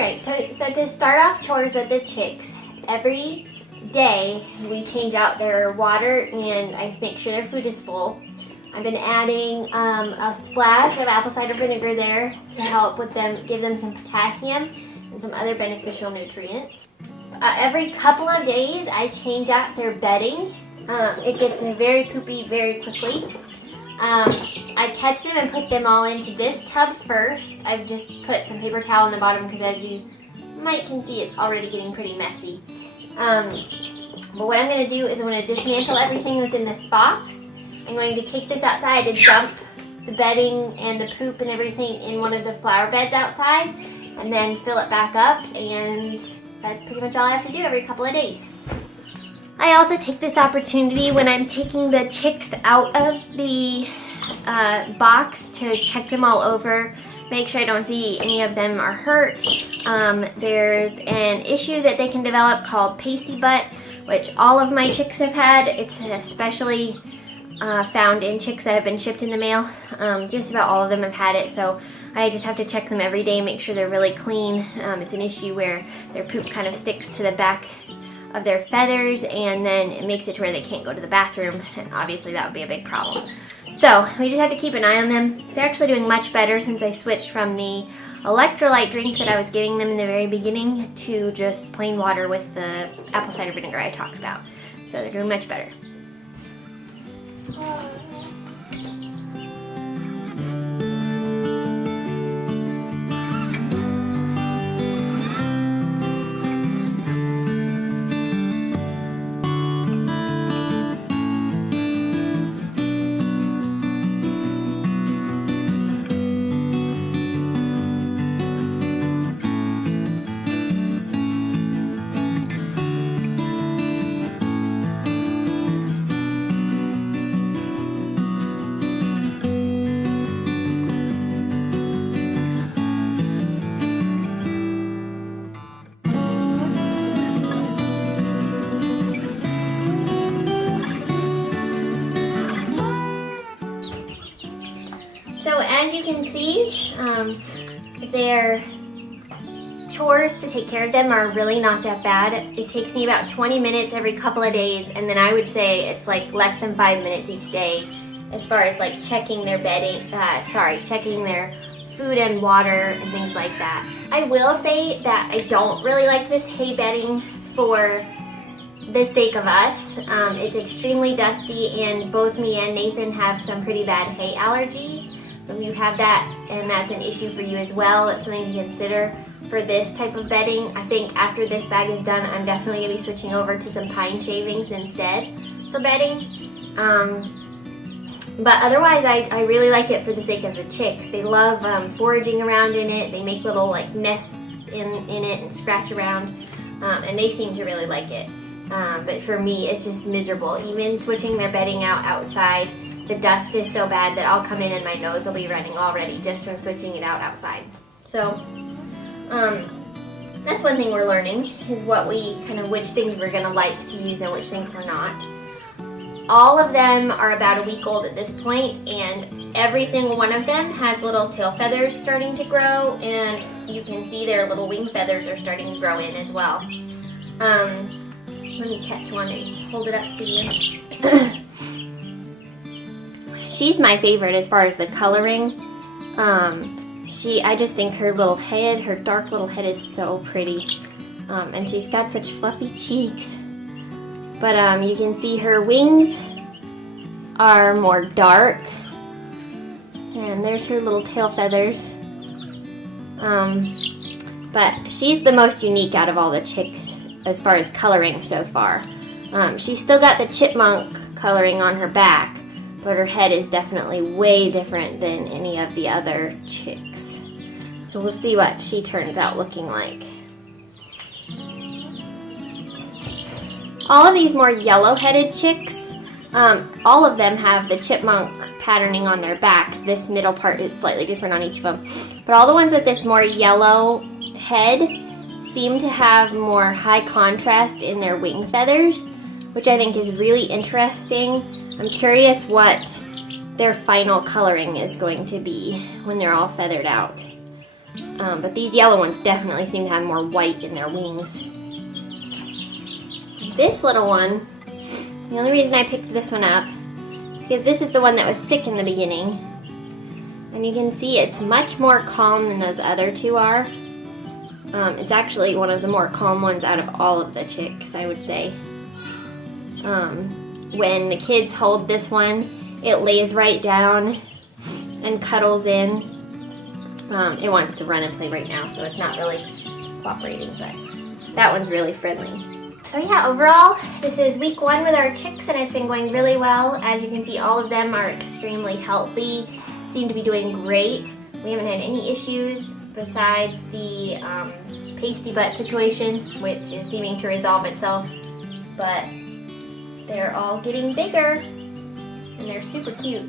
Alright, so to start off chores with the chicks, every day we change out their water and I make sure their food is full. I've been adding a splash of apple cider vinegar there to help with them, give them some potassium and some other beneficial nutrients. Every couple of days I change out their bedding. It gets very poopy very quickly. I catch them and put them all into this tub first. I've just put some paper towel on the bottom because as you might can see it's already getting pretty messy. But what I'm going to do is I'm going to dismantle everything that's in this box. I'm going to take this outside and dump the bedding and the poop and everything in one of the flower beds outside and then fill it back up, and that's pretty much all I have to do every couple of days. I also take this opportunity when I'm taking the chicks out of the box to check them all over, make sure I don't see any of them are hurt. There's an issue that they can develop called pasty butt, which all of my chicks have had. It's especially found in chicks that have been shipped in the mail. Just about all of them have had it, so I just have to check them every day, make sure they're really clean. It's an issue where their poop kind of sticks to the back of their feathers and then it makes it to where they can't go to the bathroom, and obviously that would be a big problem. So we just have to keep an eye on them. They're actually doing much better since I switched from the electrolyte drink that I was giving them in the very beginning to just plain water with the apple cider vinegar I talked about. So they're doing much better. So as you can see, their chores to take care of them are really not that bad. It takes me about 20 minutes every couple of days, and then I would say it's like less than 5 minutes each day as far as like checking their bedding, checking their food and water and things like that. I will say that I don't really like this hay bedding for the sake of us. It's extremely dusty, and both me and Nathan have some pretty bad hay allergies. So if you have that and that's an issue for you as well, that's something to consider for this type of bedding. I think after this bag is done, I'm definitely going to be switching over to some pine shavings instead for bedding. But otherwise, I really like it for the sake of the chicks. They love foraging around in it. They make little like nests in it and scratch around, and they seem to really like it. But for me, it's just miserable. Even switching their bedding out outside, the dust is so bad that I'll come in and my nose will be running already just from switching it out outside. So that's one thing we're learning, is which things we're gonna like to use and which things we're not. All of them are about a week old at this point, and every single one of them has little tail feathers starting to grow, and you can see their little wing feathers are starting to grow in as well. Let me catch one and hold it up to you. She's my favorite as far as the coloring. I just think her little head, her dark little head is so pretty. And she's got such fluffy cheeks. But you can see her wings are more dark. And there's her little tail feathers. But she's the most unique out of all the chicks as far as coloring so far. She's still got the chipmunk coloring on her back, but her head is definitely way different than any of the other chicks. So we'll see what she turns out looking like. All of these more yellow-headed chicks, all of them have the chipmunk patterning on their back. This middle part is slightly different on each of them. But all the ones with this more yellow head seem to have more high contrast in their wing feathers, which I think is really interesting. I'm curious what their final coloring is going to be when they're all feathered out. But these yellow ones definitely seem to have more white in their wings. This little one, the only reason I picked this one up is because this is the one that was sick in the beginning. And you can see it's much more calm than those other two are. It's actually one of the more calm ones out of all of the chicks, I would say. When the kids hold this one, it lays right down and cuddles in. It wants to run and play right now, so it's not really cooperating, but that one's really friendly. So yeah, overall, this is week 1 with our chicks, and it's been going really well. As you can see, all of them are extremely healthy, seem to be doing great. We haven't had any issues besides the pasty butt situation, which is seeming to resolve itself, but they're all getting bigger, and they're super cute.